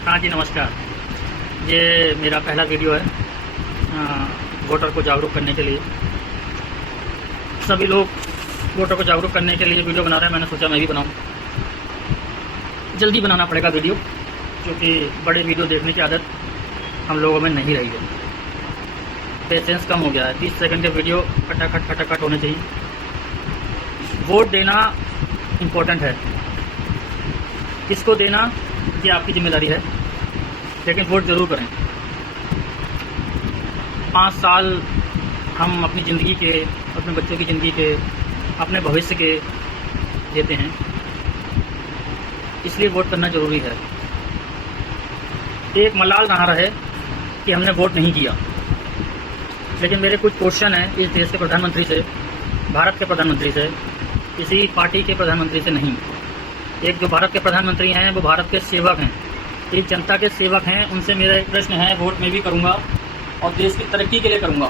हाँ जी, नमस्कार। ये मेरा पहला वीडियो है वोटर को जागरूक करने के लिए। सभी लोग वोटर को जागरूक करने के लिए वीडियो बना रहे हैं। मैंने सोचा मैं भी बनाऊं। जल्दी बनाना पड़ेगा वीडियो, क्योंकि बड़े वीडियो देखने की आदत हम लोगों में नहीं रही है। पेशेंस कम हो गया है। 30 सेकंड के वीडियो खटाखट होने चाहिए। वोट देना इम्पोर्टेंट है। किसको देना ये आपकी जिम्मेदारी है, लेकिन वोट ज़रूर करें। 5 साल हम अपनी ज़िंदगी के, अपने बच्चों की ज़िंदगी के, अपने भविष्य के देते हैं, इसलिए वोट करना ज़रूरी है। एक मलाल ना रहे कि हमने वोट नहीं किया। लेकिन मेरे कुछ क्वेश्चन हैं इस देश के प्रधानमंत्री से, भारत के प्रधानमंत्री से, किसी पार्टी के प्रधानमंत्री से नहीं। एक जो भारत के प्रधानमंत्री हैं वो भारत के सेवक हैं, एक जनता के सेवक हैं। उनसे मेरा एक प्रश्न है, वोट मैं भी करूंगा और देश की तरक्की के लिए करूंगा।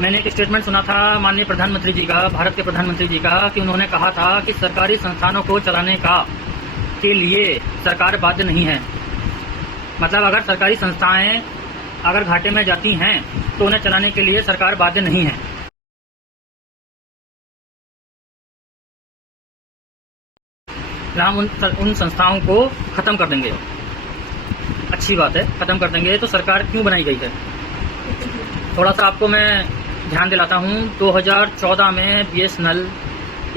मैंने एक स्टेटमेंट सुना था माननीय प्रधानमंत्री जी का, भारत के प्रधानमंत्री जी का, कि उन्होंने कहा था कि सरकारी संस्थानों को चलाने के लिए सरकार बाध्य नहीं है। मतलब अगर सरकारी संस्थाएं अगर घाटे में जाती हैं तो उन्हें चलाने के लिए सरकार बाध्य नहीं है। हम उन संस्थाओं को ख़त्म कर देंगे। अच्छी बात है, ख़त्म कर देंगे। तो सरकार क्यों बनाई गई है? थोड़ा सा आपको मैं ध्यान दिलाता हूँ। 2014 में BSNL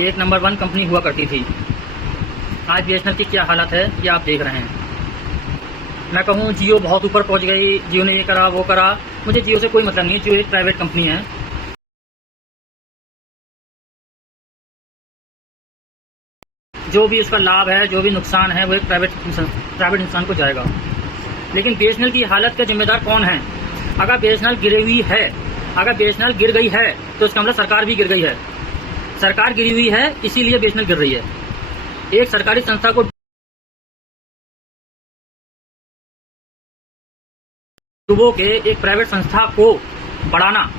एक नंबर 1 कंपनी हुआ करती थी। आज BSNL की क्या हालत है ये आप देख रहे हैं। मैं कहूँ जियो बहुत ऊपर पहुँच गई, जियो ने ये करा वो करा। मुझे जियो से कोई मतलब नहीं है। जियो एक प्राइवेट कंपनी है। जो भी उसका लाभ है, जो भी नुकसान है, वो एक प्राइवेट इंसान को जाएगा। लेकिन BSNL की हालत का जिम्मेदार कौन है? अगर BSNL गिरी हुई है, अगर BSNL गिर गई है तो इसका मतलब सरकार भी गिर गई है। सरकार गिरी हुई है, इसीलिए BSNL गिर रही है। एक सरकारी संस्था को डुबो के एक प्राइवेट संस्था को बढ़ाना,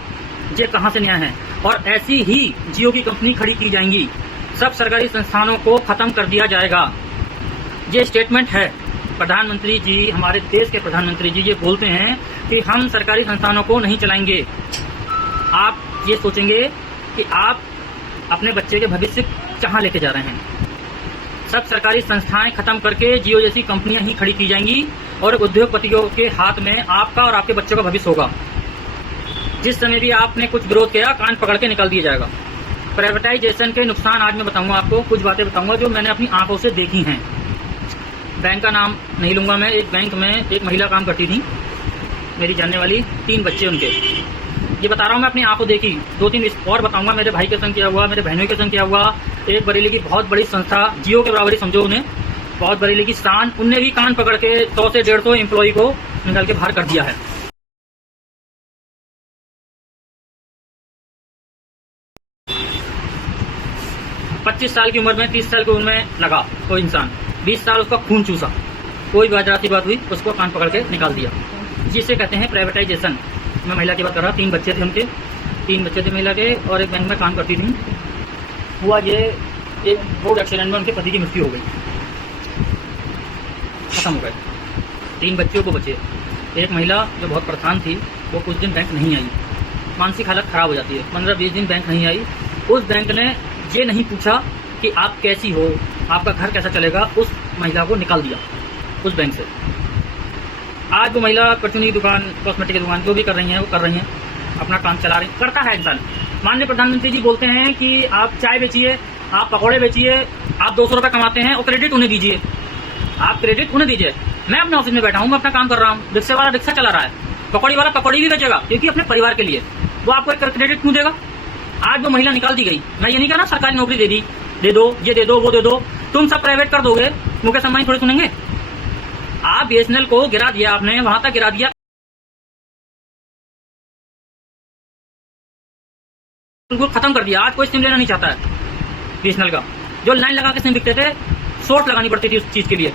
ये कहाँ से न्याय है? और ऐसी ही जियो की कंपनी खड़ी की जाएंगी। सब सरकारी संस्थानों को खत्म कर दिया जाएगा। ये स्टेटमेंट है प्रधानमंत्री जी, हमारे देश के प्रधानमंत्री जी ये बोलते हैं कि हम सरकारी संस्थानों को नहीं चलाएंगे। आप ये सोचेंगे कि आप अपने बच्चे के भविष्य कहाँ लेके जा रहे हैं। सब सरकारी संस्थाएं खत्म करके जियो जैसी कंपनियां ही खड़ी की जाएंगी और उद्योगपतियों के हाथ में आपका और आपके बच्चों का भविष्य होगा। जिस समय भी आपने कुछ विरोध किया, कान पकड़ के निकाल दिया जाएगा। प्राइवेटाइजेशन के नुकसान आज मैं बताऊंगा आपको, कुछ बातें बताऊंगा जो मैंने अपनी आंखों से देखी हैं। बैंक का नाम नहीं लूंगा मैं। एक बैंक में एक महिला काम करती थी, मेरी जानने वाली, 3 बच्चे उनके। ये बता रहा हूँ मैं अपनी आंखों देखी। 2-3 और बताऊंगा। मेरे भाई के संग किया हुआ, मेरे बहनों के संग किया हुआ। एक बरेली की बहुत बड़ी संस्था, जियो के बराबरी समझो उन्हें, बहुत बरेली की शान, उनने भी कान पकड़ के 100 से 150 एम्प्लॉय को निकाल के बाहर कर दिया है। पच्चीस साल की उम्र में, 30 साल की उम्र में लगा कोई इंसान, 20 साल उसका खून चूसा, कोई बाजाराती बात हुई, उसको कान पकड़ के निकाल दिया। जिसे कहते हैं प्राइवेटाइजेशन। मैं महिला की बात कर रहा। 3 बच्चे थे उनके, 3 बच्चे थे महिला के, और एक बैंक में काम करती थी। हुआ ये, एक रोड एक्सीडेंट में उनके पति की मृत्यु हो गई, खत्म हो गए। 3 बच्चों को बचे। एक महिला जो बहुत परेशान थी वो कुछ दिन बैंक नहीं आई, मानसिक हालत खराब हो जाती है। 15-20 दिन बैंक नहीं आई। उस बैंक ने ये नहीं पूछा कि आप कैसी हो, आपका घर कैसा चलेगा, उस महिला को निकाल दिया उस बैंक से। आज वो महिला परचूनी की दुकान, कॉस्मेटिक की दुकान, जो भी कर रही हैं वो कर रही हैं, अपना काम चला रही। करता है इंसान। माननीय प्रधानमंत्री जी बोलते हैं कि आप चाय बेचिए, आप पकौड़े बेचिए, आप 200 रुपये कमाते हैं और क्रेडिट उन्हें दीजिए। आप क्रेडिट उन्हें दीजिए। मैं अपने ऑफिस में बैठा हूँ, मैं अपना काम कर रहा हूँ। रिक्शे वाला रिक्शा चला रहा है, पकौड़ी वाला पकौड़ी भी बेचेगा, क्योंकि अपने परिवार के लिए। वो आपको एक क्रेडिट क्यों देगा? आज वो महिला निकाल दी गई। मैं ये नहीं कह रहा सरकारी नौकरी दे दी, दे दो, ये दे दो, वो दे दो। तुम सब प्राइवेट कर दोगे, मुकेश अंबानी थोड़ी सुनेंगे? आप BSNL को गिरा दिया, आपने वहां तक गिरा दिया, उनको खत्म कर दिया। आज कोई सिम लेना नहीं चाहता है BSNL का। जो लाइन लगा के सिम बिकते थे, शॉर्ट लगानी पड़ती थी उस चीज के लिए।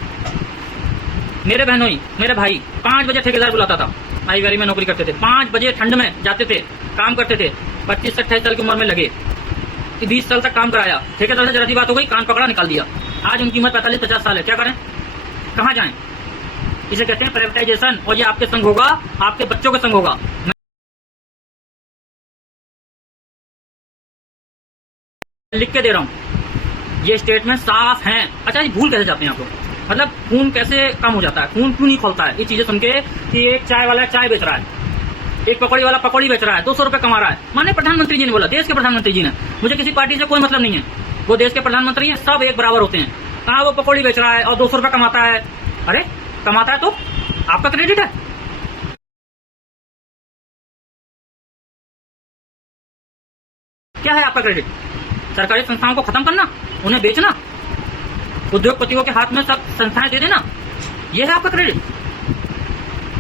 मेरे बहनों, मेरे भाई 5 बजे ठेकेदार बुलाता था। आई गाड़ी में नौकरी करते थे, 5 बजे ठंड में जाते थे, काम करते थे। 25 से 28 साल की उम्र में लगे, 20 साल तक काम कराया। ठेकेदार से जरा सी बात हो गई, कान पकड़ा, निकाल दिया। आज उनकी उम्र 45-50 साल है। क्या करें? कहाँ जाएं? इसे कहते हैं प्राइवेटाइजेशन, और ये आपके संग होगा, आपके बच्चों के संग होगा। मैं लिख के दे रहा हूँ, ये स्टेटमेंट साफ हैं। अच्छा, ये भूल कैसे जाते हैं आप लोग? मतलब खून कैसे कम हो जाता है, खून क्यों नहीं खोलता है? ये चीजें सुन के कि एक चाय वाला चाय बेच रहा है, एक पकौड़ी वाला पकौड़ी बेच रहा है, 200 रुपए कमा रहा है। माननीय प्रधानमंत्री जी ने बोला, देश के प्रधानमंत्री जी ने, मुझे किसी पार्टी से कोई मतलब नहीं है, वो देश के प्रधानमंत्री हैं, सब एक बराबर होते हैं। कहाँ वो पकौड़ी बेच रहा है और 200 रुपए कमाता है? अरे कमाता है तो आपका क्रेडिट है। क्या है आपका क्रेडिट? सरकारी संस्थाओं को खत्म करना, उन्हें बेचना, उद्योगपतियों के हाथ में सब संस्थाएं दे देना, यह है आपका क्रेडिट?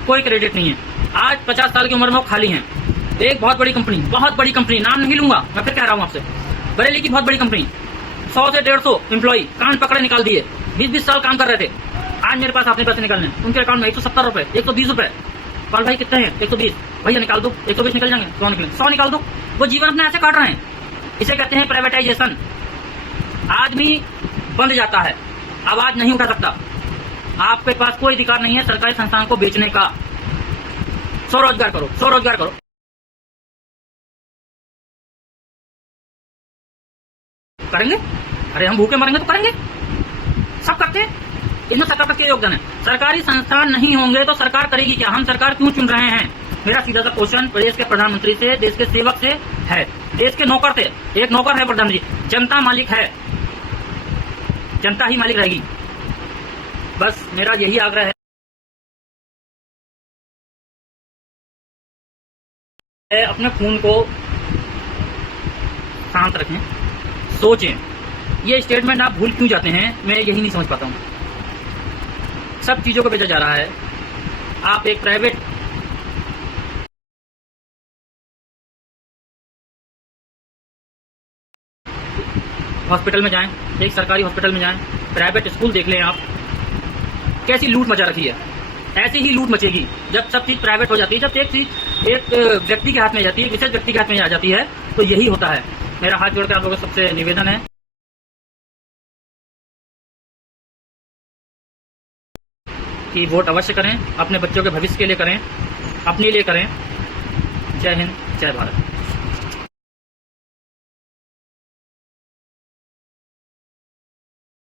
कोई क्रेडिट नहीं है। आज 50 साल की उम्र में वो खाली हैं। एक बहुत बड़ी कंपनी, नाम नहीं लूंगा, मैं फिर कह रहा हूं आपसे, बरेली की बहुत बड़ी कंपनी, 100 से 150 एम्प्लॉई कान पकड़े निकाल दिए, 20-20 साल काम कर रहे थे। आज मेरे पास अपने पैसे निकालने, उनके अकाउंट में 170 रुपए, 120 रुपए। पाल भाई कितने हैं? 120। भैया निकाल दो, 120 निकल जाएंगे, 100 निकलेंगे, 100 निकाल दो। वो जीवन अपने ऐसे काट रहे हैं। इसे कहते हैं प्राइवेटाइजेशन। आदमी बंध जाता है, आवाज नहीं उठा सकता। आपके पास कोई अधिकार नहीं है सरकारी संस्थान को बेचने का। स्वरोजगार करो, स्वरोजगार करो। करेंगे? अरे हम भूखे मरेंगे तो करेंगे, सब करते हैं। इसमें सरकार का क्या योगदान है? सरकारी संस्थान नहीं होंगे तो सरकार करेगी क्या? हम सरकार क्यों चुन रहे हैं? मेरा सीधा सा क्वेश्चन प्रदेश के प्रधानमंत्री से, देश के सेवक से है, देश के नौकर से। एक नौकर है प्रधानमंत्री, जनता मालिक है, जनता ही मालिक रहेगी। बस मेरा यही आग्रह है, अपने खून को शांत रखें, सोचें। ये स्टेटमेंट आप भूल क्यों जाते हैं, मैं यही नहीं समझ पाता हूँ। सब चीजों को बेचा जा रहा है। आप एक प्राइवेट हॉस्पिटल में जाएं, एक सरकारी हॉस्पिटल में जाएं, प्राइवेट स्कूल देख लें आप, कैसी लूट मचा रखी है। ऐसी ही लूट मचेगी जब सब चीज प्राइवेट हो जाती है, जब एक चीज एक व्यक्ति के हाथ में जाती है, विशेष व्यक्ति के हाथ में आ जाती है, तो यही होता है। मेरा हाथ जोड़कर आप लोगों को सबसे निवेदन है कि वोट अवश्य करें, अपने बच्चों के भविष्य के लिए करें, अपने लिए करें। जय हिंद, जय भारत।